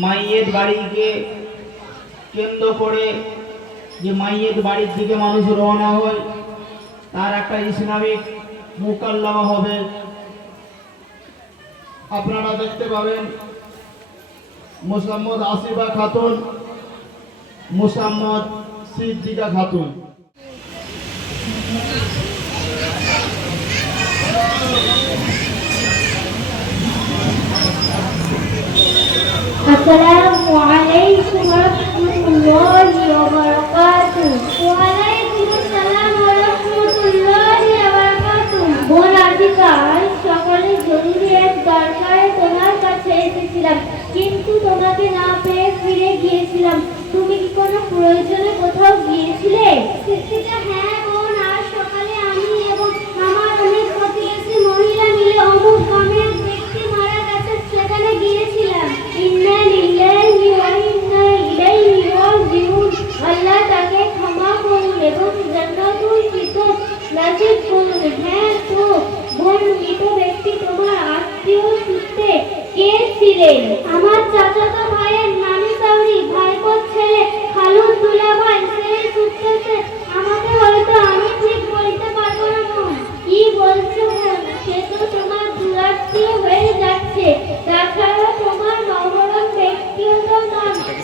মাইয়ের বাড়িকে কেন্দ্র করে যে মাইয়ের বাড়ির দিকে মানুষ রওনা হয়, তার একটা ইসলামিক মোকাল্লামা হবে। আপনারা দেখতে পাবেন মোসাম্মদ আসিফা খাতুন, মোসাম্মদ সিদ্দিকা খাতুন। السلام عليكم ورحمة الله وبركاته. وعليكم السلام ورحمة الله وبركاته. বোন আদিকা আজ সকালে জরুরি এক দরকারে তোমার কাছে এসেছিলাম, কিন্তু তোমাকে না পেয়ে ফিরে গিয়েছিলাম। তুমি কি কোনো প্রয়োজনে কোথাও গিয়েছিলে? হ্যাঁ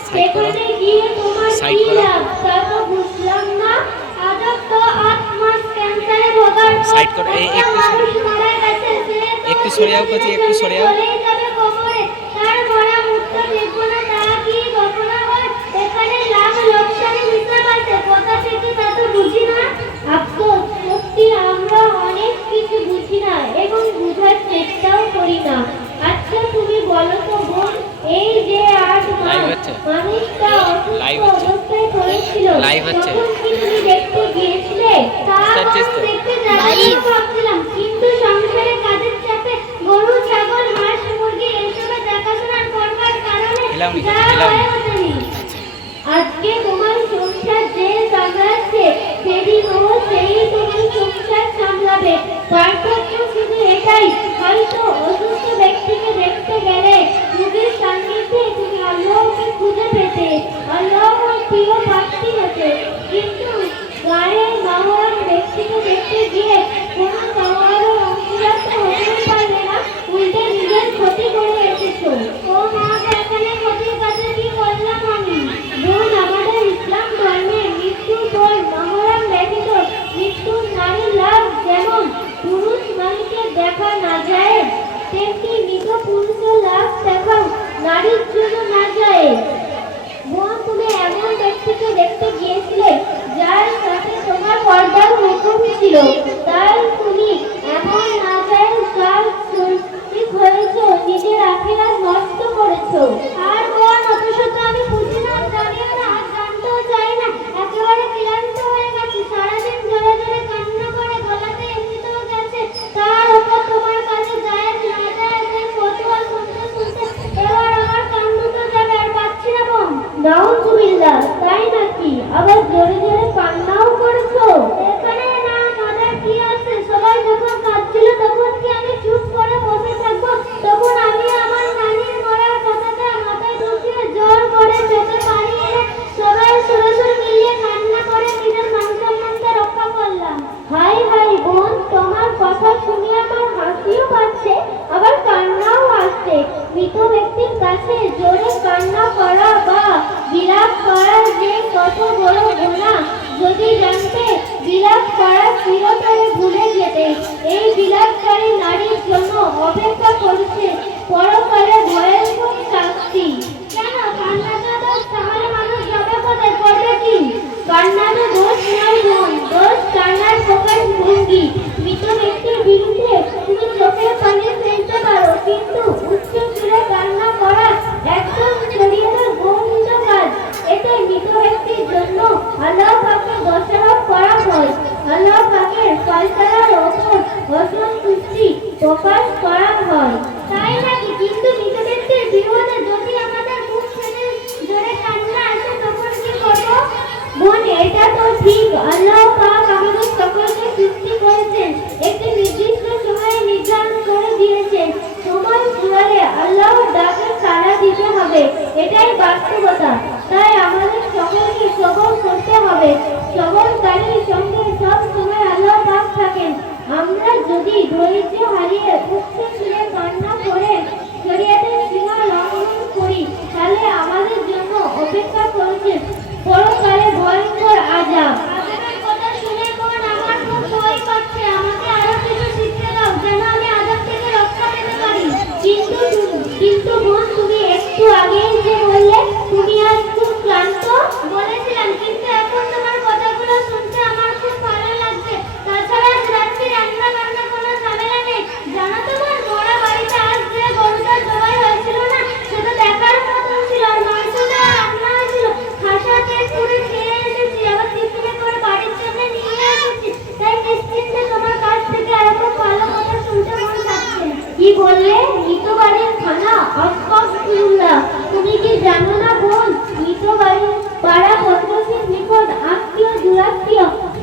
সেখানে গিয়ে তোমার কি লাভ? তা তো বুঝলাম না আদাব তো আট মাস ক্যান্সারে ভোগার পর একটু সরে যাও কাছে একটু সরে যাও भाई बच्चे। থেকে দেখতে গিয়েছিলে? যার সাথে তোমার পর্দার হুকুম ছিল। তার তুমি এমন ঠিক আল্লাহ পাক আমাদের সকলকে সৃষ্টি করেছেন। একটি নির্দিষ্ট সময় নির্ধারণ করে দিয়েছেন। সময় ফুরালে আল্লাহ ডাকে সাড়া দিতে হবে। এটাই বাস্তবতা। তাই আমাদের সকলকে সকল করতে হবে।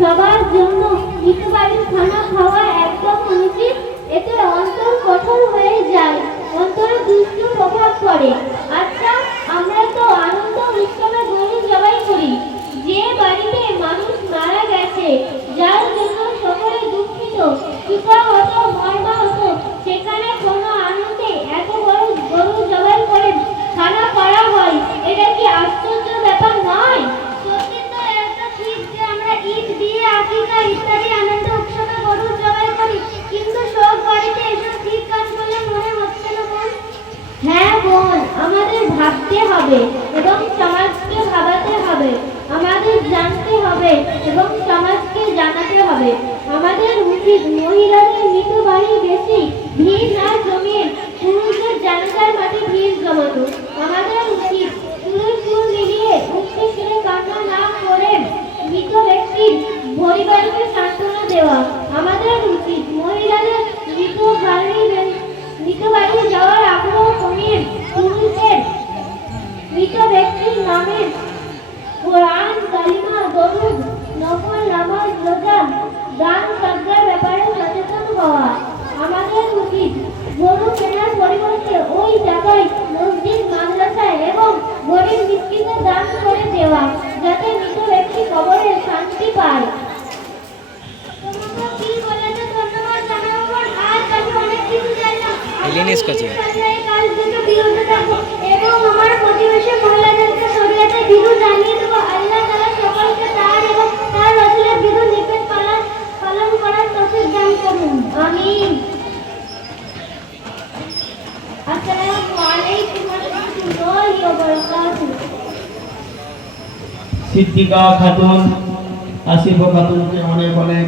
সবার জন্য মিঠুবাড়ির খানা খাওয়া একদম অনুচিত এতে অন্তর কঠোর হয়ে যায়, অন্তর দুষ্ট প্রভাব পড়ে। আচ্ছা আমরা হ্যাঁ আমাদের জানতে হবে এবং সমাজকে জানাতে হবে। আমাদের উচিত মহিলাদের মৃতবাহী বেশি ভিড় না জমিয়ে পুরুষদের মাঠে ভিড় জমানো। আমাদের দেওয়া। আমাদের উচিত মহিলাদের মৃত বাড়ি মৃত বাড়ি যাওয়ার আগ্রহ কমিয়ে পুরুষের মৃত ব্যক্তির নামে কোরআন, কালিমা, দরুদ লিনেজ কোচিং এবং সিদ্দিকা খাতুন আসিফা খাতুনকে অনেক অনেক